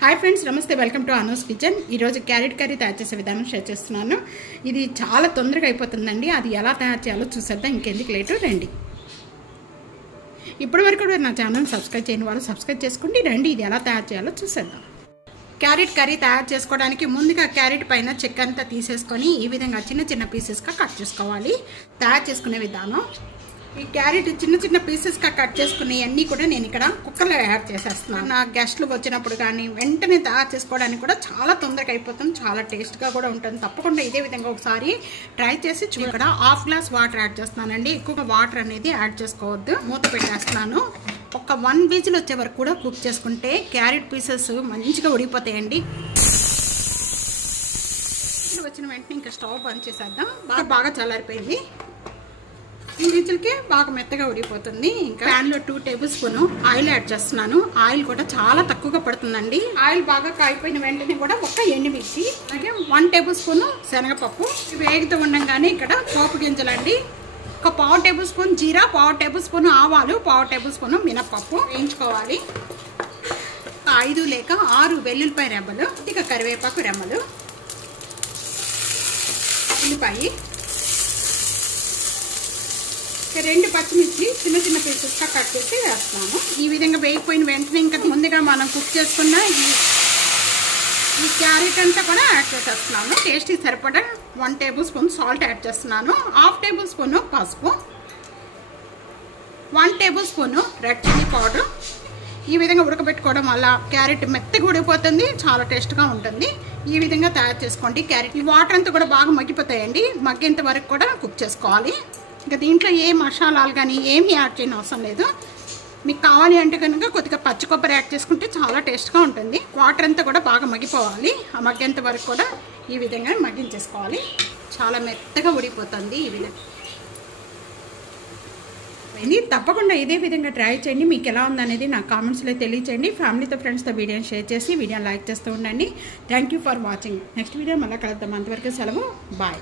Hi friends नमस्ते welcome to Anus kitchen carrot कर्री तैयार చేసే విధానం షేర్ చేస్తున్నాను। ఇది చాలా తొందరగా అయిపోతుందండి। అది ఎలా తయారు చేయాలో చూసేద్దాం। ఇంకెందుకు లేట్ రండి। ఇప్పటివరకు కూడా నా ఛానల్ సబ్స్క్రైబ్ చేయని వాళ్ళు సబ్స్క్రైబ్ చేసుకోండి। రండి ఇది ఎలా తయారు చేయాలో చూసేద్దాం। క్యారెట్ కర్రీ తయారు చేసుకోవడానికి ముందుగా క్యారెట్ పైన చెక్క అంతా తీసేసుకొని ఈ విధంగా చిన్న చిన్న పీసెస్ గా కట్ చేసుకోవాలి। తయారు చేసుకునే విధానం ఈ క్యారెట్ చిన్న చిన్న పీసెస్ గా కట్ చేసుకునే అన్ని కూడా నేను ఇక్కడ కుక్కర్లో యాడ్ చేసేస్తున్నాను। నా గెస్ట్లు వచ్చినప్పుడు కానీ వెంటనే తయారు చేసుకోవడానికి కూడా చాలా తొందరగా అయిపోతుంది, చాలా టేస్ట్ గా కూడా ఉంటుంది। తప్పకుండా ఇదే విధంగా ఒకసారి ట్రై చేసి ఇక్కడ హాఫ్ గ్లాస్ వాటర్ యాడ్ చేస్తున్నానండి। ఎక్కువగా వాటర్ అనేది యాడ్ చేసుకోవద్దు। మూత పెట్టేస్తున్నాను। ఒక 1 విజిల్ వచ్చే వరకు కూడా కుక్ చేసుకుంటే క్యారెట్ పీసెస్ మంచిగా ఉడికిపోతాయండి। వచ్చిన వెంటనే ఇంకా స్టవ్ బంద్ చేసేద్దాం। బాగా చల్లారిపోయింది। ఈ విజిల్కి బాగా మెత్తగా ఉడికిపోతుంది। ఇంకా ప్యాన్ లో 2 టేబుల్ స్పూన్ ఆయిల్ యాడ్ చేస్తున్నాను। ఆయిల్ కూడా చాలా తక్కువగా పడుతుందండి। ఆయిల్ బాగా కాగిపోయిన వెంటనే కూడా ఒక ఎండుమిర్చి, అలాగే 1 టేబుల్ స్పూన్ శనగపప్పు వేగుతూ ఉండగానే ఇక్కడ పోపు గింజలండి, ఒక 1/2 టేబుల్ స్పూన్ జీరా, 1/2 టేబుల్ స్పూన్ ఆవాలు, 1/2 టేబుల్ స్పూన్ మినపప్పు వేయించుకోవాలి। 5 లేక 6 వెల్లుల్లిపాయ రెమ్మలు, ఇక కరివేపాకు రెమ్మలు, ఉల్లిపాయ, 2 పచ్చిమిర్చి చిన్న చిన్న పీసెస్గా కట్ చేసి వేస్తున్నాను। ఈ విధంగా వేగిపోయిన వెంటనే ఇంకా ముందుగా మనం కుక్ చేసుకున్న ఈ క్యారెట్ అంతా కూడా యాడ్ చేసేస్తున్నాను। టేస్ట్కి సరిపడా 1 టేబుల్ స్పూన్ సాల్ట్ యాడ్ చేస్తున్నాను, 1/2 టేబుల్ స్పూన్ పసుపు, 1 table spoon red chilli powder. ఈ విధంగా ఉడకబెట్టుకోవడం వల్ల క్యారెట్ మెత్తగా ఉడికిపోతుంది, చాలా టేస్ట్గా ఉంటుంది। ఈ విధంగా తయారు చేసుకోండి। క్యారెట్ ఈ వాటర్ అంతా కూడా బాగా మగ్గిపోతాయండి, మగ్గేంత వరకు కూడా కుక్ చేసుకోవాలి। ఇంకా దీంట్లో ఏ మసాలాలు కానీ ఏమీ యాడ్ చేయని అవసరం లేదు। మీకు కావాలి అంటే కనుక కొద్దిగా పచ్చి కొబ్బరి యాడ్ చేసుకుంటే చాలా టేస్ట్గా ఉంటుంది। వాటర్ అంతా కూడా బాగా మగ్గిపోవాలి, ఆ మగ్గేంత వరకు కూడా ఈ విధంగా మగ్గించేసుకోవాలి। చాలా మెత్తగా ఉడిపోతుంది ఈ విధంగా। తప్పకుండా ఇదే విధంగా ట్రై చేయండి। మీకు ఎలా ఉందనేది నా కామెంట్స్లో తెలియచేయండి। ఫ్యామిలీతో ఫ్రెండ్స్తో వీడియోని షేర్ చేసి వీడియోని లైక్ చేస్తూ ఉండండి। Thank you for watching. Next video మళ్ళీ కలుద్దాం, అంతవరకు సెలవు, బాయ్।